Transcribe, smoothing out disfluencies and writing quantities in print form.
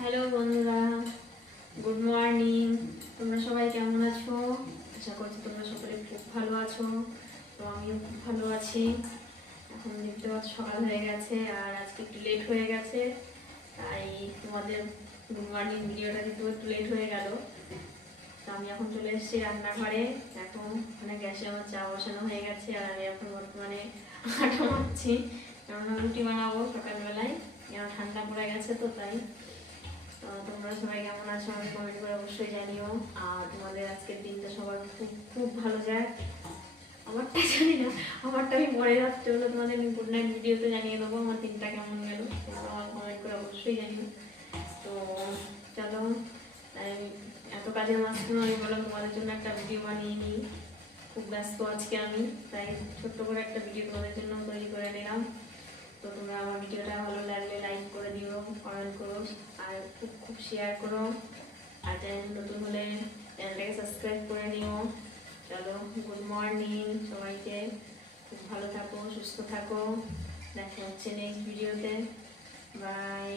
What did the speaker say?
Hello বন্ধুরা, good morning. তোমরা সবাই কেমন আছো? আশা করছি তোমরা সকলে খুব ভালো আছো। তো আমিও খুব ভালো আছি। এখন দেখতে পাচ্ছ সকাল হয়ে গেছে আর আজকে একটু লেট হয়ে গেছে, তাই তোমাদের গুড মর্নিং ভিডিওটা কিন্তু একটু লেট হয়ে গেল। তো আমি এখন চলে এসেছি রান্নাঘরে। এখন মানে গ্যাসে আমার চা বসানো হয়ে গেছে আর আমি এখন বর্তমানে আটা মাখছি, কেননা রুটি বানাবো সকালবেলায়। ঠান্ডা পড়ে গেছে তো তাই। তোমরা সবাই কেমন আছো আমি কমেন্ট করে অবশ্যই জানিও। আর তোমাদের আজকের দিনটা সবার খুব খুব ভালো যায়। আমারটা জানি না, আমারটা আমি পরে রাত্রে হলো তোমাদের গুড নাইট ভিডিওতে জানিয়ে দেবো আমার দিনটা কেমন গেল। তোমরা আমার কমেন্ট করে অবশ্যই জানিও। তো চলো, তাই এত কাজের মাঝখানে আমি বললাম তোমাদের জন্য একটা ভিডিও বানিয়ে নিই। খুব ব্যস্ত আজকে আমি, তাই ছোট্ট করে একটা ভিডিও তোমাদের জন্য তৈরি করে নিলাম। তো তোমরা আমার ভিডিওটা ভালো লাগলে লাইক করে দিও, কমেন্ট করো আর খুব খুব শেয়ার করো। আর চ্যানেল নতুন হলে চ্যানেলটাকে সাবস্ক্রাইব করে নিও। চলো, গুড মর্নিং সবাইকে। খুব ভালো থাকো, সুস্থ থাকো। দেখা হচ্ছে নেক্সট ভিডিওতে। বাই।